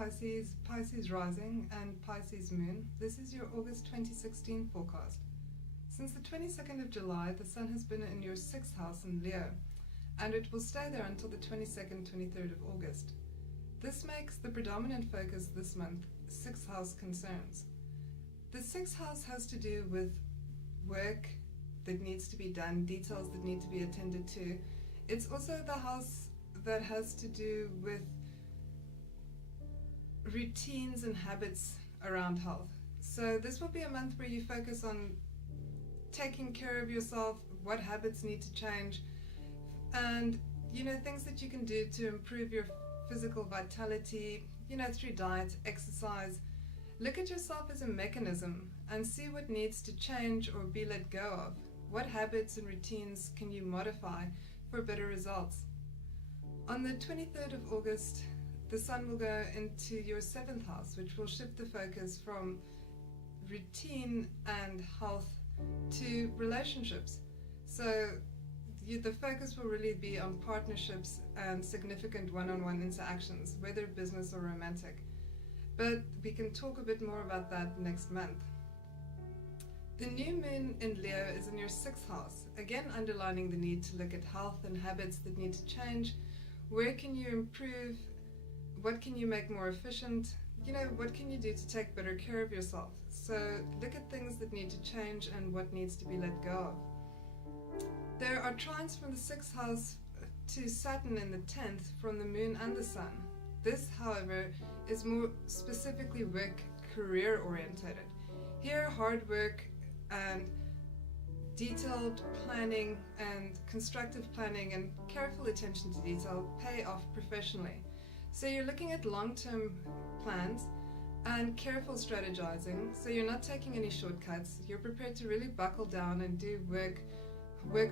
Pisces, Pisces rising and Pisces moon. This is your August 2016 forecast. Since the 22nd of July, the Sun has been in your 6th house in Leo, and it will stay there until the 22nd, 23rd of August. This makes the predominant focus this month 6th house concerns. The 6th house has to do with work that needs to be done, details that need to be attended to. It's also the house that has to do with routines and habits around health. So this will be a month where you focus on taking care of yourself, what habits need to change, and things that you can do to improve your physical vitality, through diet, exercise. Look at yourself as a mechanism and see what needs to change or be let go of. What habits and routines can you modify for better results? On the 23rd of August, the Sun will go into your 7th house, which will shift the focus from routine and health to relationships. So the focus will really be on partnerships and significant one-on-one interactions, whether business or romantic. But we can talk a bit more about that next month. The new moon in Leo is in your 6th house, again underlining the need to look at health and habits that need to change. Where can you improve? What can you make more efficient? What can you do to take better care of yourself? So look at things that need to change and what needs to be let go of. There are trines from the 6th house to Saturn in the 10th from the moon and the sun. This, however, is more specifically work career orientated. Here, hard work and detailed planning and constructive planning and careful attention to detail pay off professionally. So you're looking at long-term plans and careful strategizing, so you're not taking any shortcuts. You're prepared to really buckle down and do work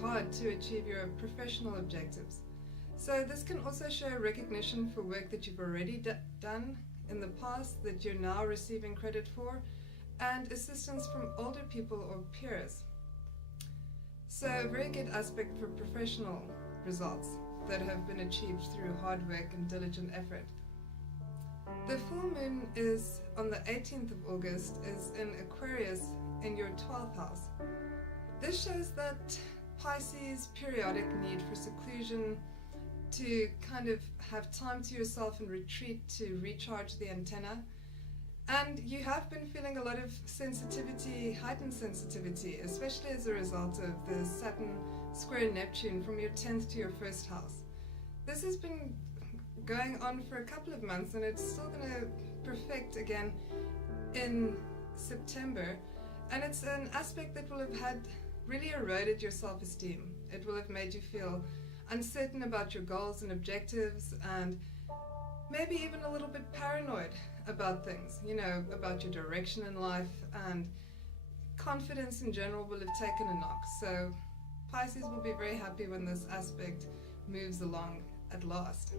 hard to achieve your professional objectives. So this can also show recognition for work that you've already done in the past that you're now receiving credit for, and assistance from older people or peers. So a very good aspect for professional results that have been achieved through hard work and diligent effort. The full moon is on the 18th of August, is in Aquarius in your 12th house. This shows that Pisces' periodic need for seclusion, to kind of have time to yourself and retreat to recharge the antenna. And you have been feeling a lot of sensitivity, heightened sensitivity, especially as a result of the Saturn square Neptune from your 10th to your 1st house. This has been going on for a couple of months, and it's still going to perfect again in September. And it's an aspect that will have had really eroded your self-esteem. It will have made you feel uncertain about your goals and objectives, and maybe even a little bit paranoid about things, about your direction in life, and confidence in general will have taken a knock. So Pisces will be very happy when this aspect moves along at last.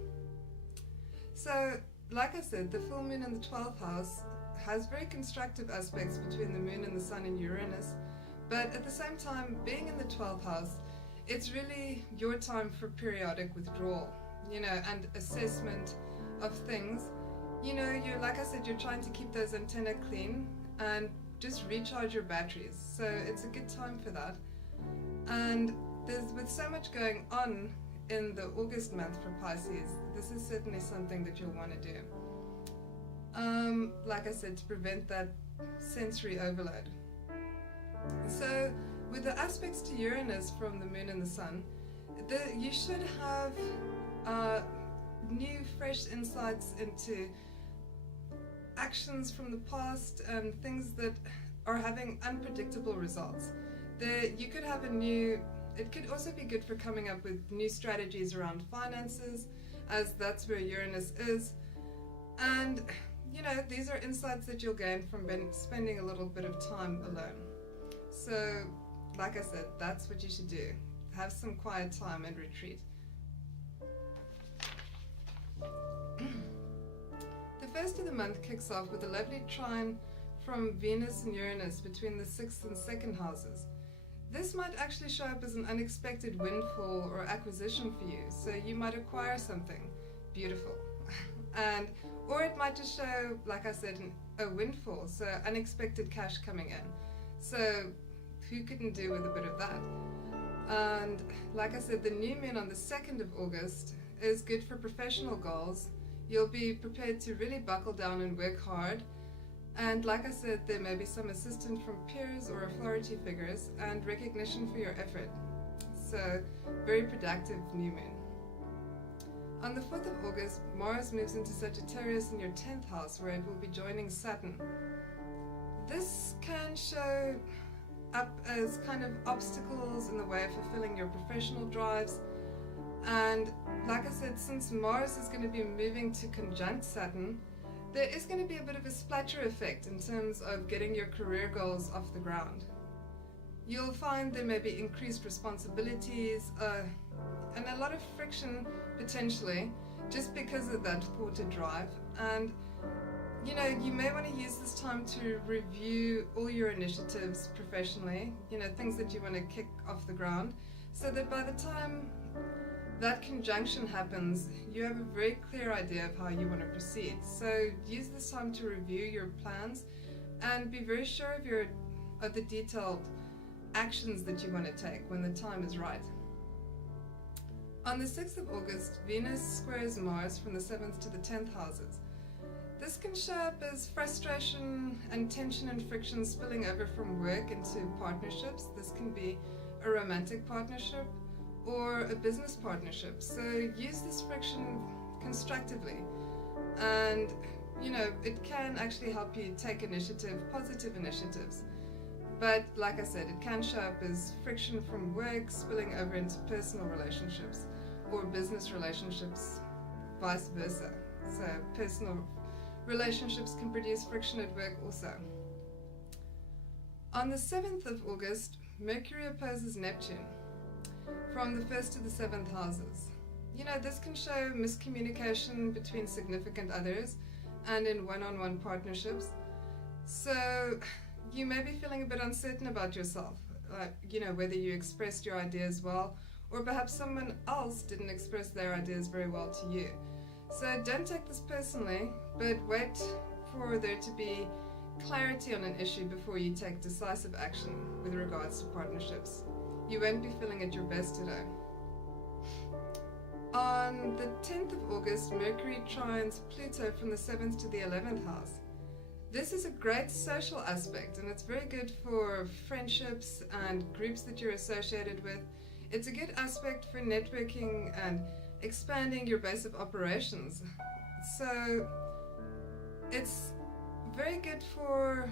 So, like I said, the full moon in the 12th house has very constructive aspects between the moon and the sun and Uranus, but at the same time, being in the 12th house, it's really your time for periodic withdrawal, and assessment of things. You're, like I said, you're trying to keep those antennae clean and just recharge your batteries. So it's a good time for that. And with so much going on in the August month for Pisces, this is certainly something that you'll want to do. Like I said, to prevent that sensory overload. So with the aspects to Uranus from the moon and the sun, you should have new, fresh insights into actions from the past and things that are having unpredictable results. You could have it could also be good for coming up with new strategies around finances, as that's where Uranus is. And, these are insights that you'll gain from spending a little bit of time alone. So, like I said, that's what you should do. Have some quiet time and retreat. The first of the month kicks off with a lovely trine from Venus and Uranus between the 6th and 2nd houses. This might actually show up as an unexpected windfall or acquisition for you, so you might acquire something beautiful. Or it might just show, like I said, a windfall, so unexpected cash coming in. So who couldn't do with a bit of that? And like I said, the new moon on the 2nd of August is good for professional goals. You'll be prepared to really buckle down and work hard. And like I said, there may be some assistance from peers or authority figures and recognition for your effort. So, very productive new moon. On the 4th of August, Mars moves into Sagittarius in your 10th house, where it will be joining Saturn. This can show up as kind of obstacles in the way of fulfilling your professional drives. And like I said, since Mars is going to be moving to conjunct Saturn, there is going to be a bit of a splatter effect in terms of getting your career goals off the ground. You'll find there may be increased responsibilities and a lot of friction potentially just because of that thwarted drive. And you know, you may want to use this time to review all your initiatives professionally, you know, things that you want to kick off the ground, so that by the time that conjunction happens, you have a very clear idea of how you want to proceed. So use this time to review your plans and be very sure of the detailed actions that you want to take when the time is right. On the 6th of August, Venus squares Mars from the 7th to the 10th houses. This can show up as frustration and tension and friction spilling over from work into partnerships. This can be a romantic partnership or a business partnership. So use this friction constructively, and you know, it can actually help you take initiative, positive initiatives. But like I said, it can show up as friction from work spilling over into personal relationships or business relationships, vice versa. So personal relationships can produce friction at work also. On the 7th of August, Mercury opposes Neptune from the 1st to the 7th houses. You know, this can show miscommunication between significant others and in one-on-one partnerships. So you may be feeling a bit uncertain about yourself, you know, whether you expressed your ideas well, or perhaps someone else didn't express their ideas very well to you. So don't take this personally, but wait for there to be clarity on an issue before you take decisive action with regards to partnerships. You won't be feeling at your best today. On the 10th of August, Mercury trines Pluto from the 7th to the 11th house. This is a great social aspect, and it's very good for friendships and groups that you're associated with. It's a good aspect for networking and expanding your base of operations. So it's very good for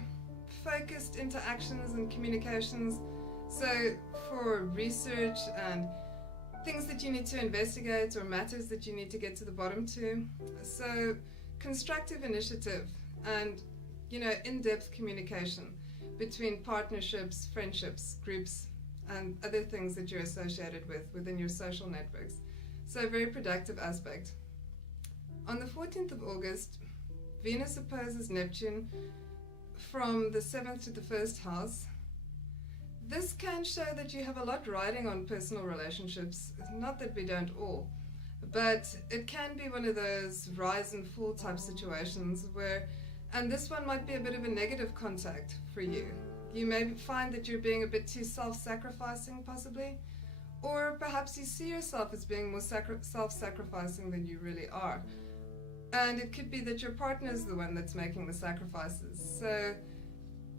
focused interactions and communications. So for research and things that you need to investigate or matters that you need to get to the bottom to. So constructive initiative and, you know, in-depth communication between partnerships, friendships, groups, and other things that you're associated with within your social networks. So a very productive aspect. On the 14th of August, Venus opposes Neptune from the 7th to the 1st house. This can show that you have a lot riding on personal relationships. Not that we don't all, but it can be one of those rise and fall type situations where, and this one might be a bit of a negative contact for you. You may find that you're being a bit too self-sacrificing possibly, or perhaps you see yourself as being more self-sacrificing than you really are. And it could be that your partner is the one that's making the sacrifices. So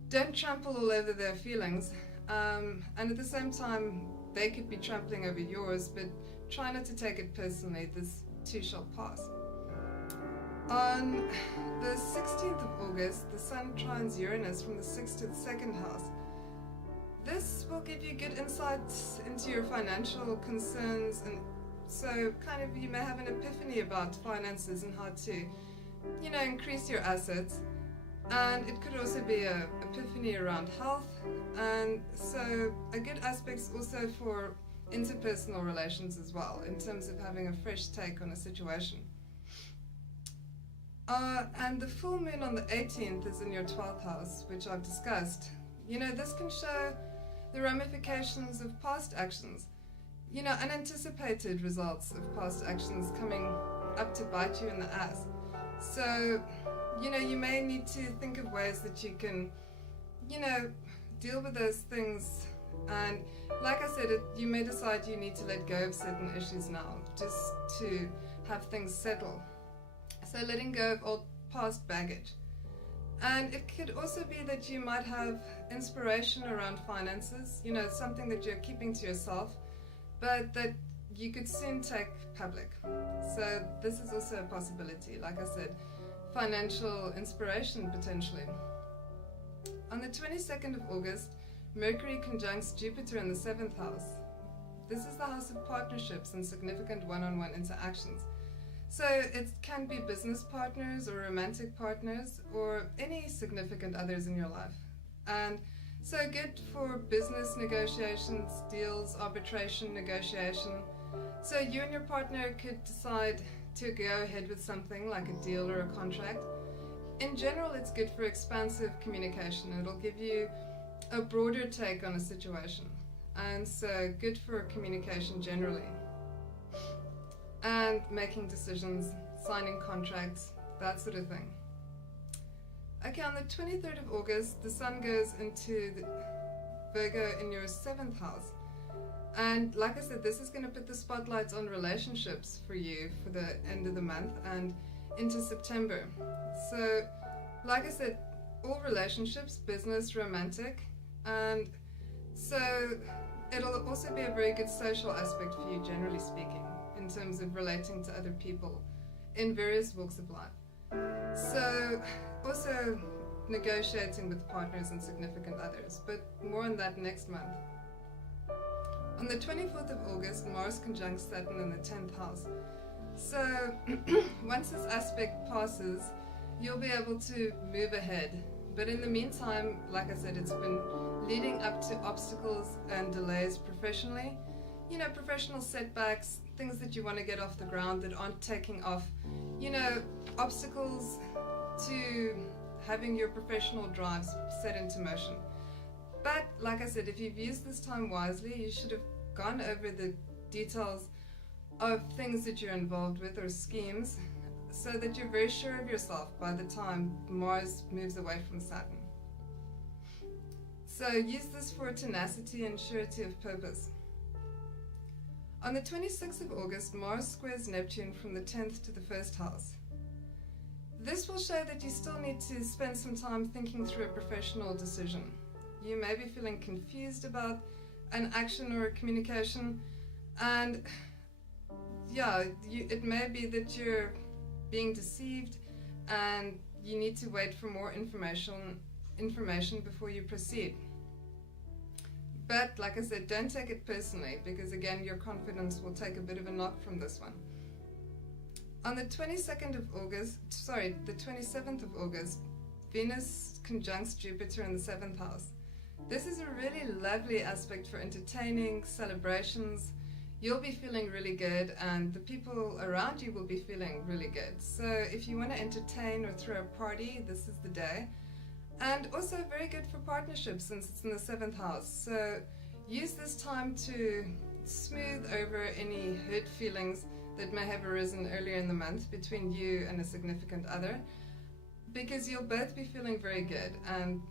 don't trample all over their feelings. And at the same time, they could be trampling over yours, but try not to take it personally. This too shall pass. On the 16th of August, the Sun trines Uranus from the 6th to the 2nd house. This will give you good insights into your financial concerns, and so kind of you may have an epiphany about finances and how to, you know, increase your assets. And it could also be an epiphany around health, and so a good aspect also for interpersonal relations as well, in terms of having a fresh take on a situation. And the full moon on the 18th is in your 12th house, which I've discussed. You know, this can show the ramifications of past actions, you know, unanticipated results of past actions coming up to bite you in the ass. So, you may need to think of ways that you can, deal with those things. And like I said, you may decide you need to let go of certain issues now, just to have things settle. So letting go of old past baggage. And it could also be that you might have inspiration around finances, something that you're keeping to yourself, but that you could soon take public. So this is also a possibility, like I said, financial inspiration potentially. On the 22nd of August, Mercury conjuncts Jupiter in the 7th house. This is the house of partnerships and significant one-on-one interactions. So it can be business partners or romantic partners or any significant others in your life. And so good for business negotiations, deals, arbitration, negotiation. So you and your partner could decide to go ahead with something like a deal or a contract. In general, it's good for expansive communication. It'll give you a broader take on a situation. And so good for communication generally. And making decisions, signing contracts, that sort of thing. Okay, on the 23rd of August, the Sun goes into the Virgo in your 7th house. And like I said, this is going to put the spotlight on relationships for you for the end of the month and into September. So, like I said, all relationships, business, romantic, and so it'll also be a very good social aspect for you, generally speaking, in terms of relating to other people in various walks of life. So, also negotiating with partners and significant others, but more on that next month. On the 24th of August, Mars conjuncts Saturn in the 10th house. So, once this aspect passes, you'll be able to move ahead. But in the meantime, like I said, it's been leading up to obstacles and delays professionally. Professional setbacks, things that you want to get off the ground that aren't taking off. Obstacles to having your professional drives set into motion. But, like I said, if you've used this time wisely, you should have gone over the details of things that you're involved with or schemes so that you're very sure of yourself by the time Mars moves away from Saturn. So use this for tenacity and surety of purpose. On the 26th of August, Mars squares Neptune from the 10th to the 1st house. This will show that you still need to spend some time thinking through a professional decision. You may be feeling confused about an action or a communication, and it may be that you're being deceived and you need to wait for more information before you proceed. But like I said, don't take it personally, because again, your confidence will take a bit of a knock from this one. On the 27th of August, Venus conjuncts Jupiter in the 7th house. This is a really lovely aspect for entertaining, celebrations. You'll be feeling really good and the people around you will be feeling really good. So if you want to entertain or throw a party, this is the day. And also very good for partnerships since it's in the 7th house. So use this time to smooth over any hurt feelings that may have arisen earlier in the month between you and a significant other, because you'll both be feeling very good and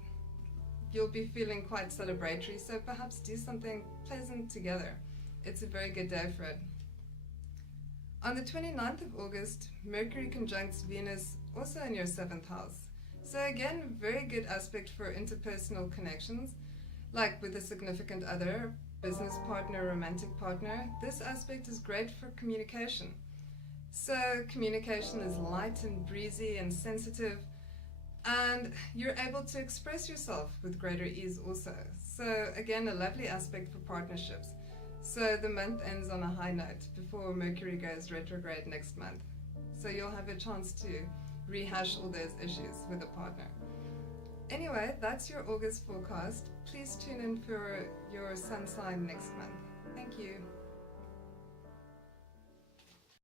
you'll be feeling quite celebratory, so perhaps do something pleasant together. It's a very good day for it. On the 29th of August, Mercury conjuncts Venus, also in your 7th house. So again, very good aspect for interpersonal connections, like with a significant other, business partner, romantic partner. This aspect is great for communication. So communication is light and breezy and sensitive, and you're able to express yourself with greater ease also. So again, a lovely aspect for partnerships. So the month ends on a high note before Mercury goes retrograde next month. So you'll have a chance to rehash all those issues with a partner. Anyway, that's your August forecast. Please tune in for your sun sign next month. Thank you.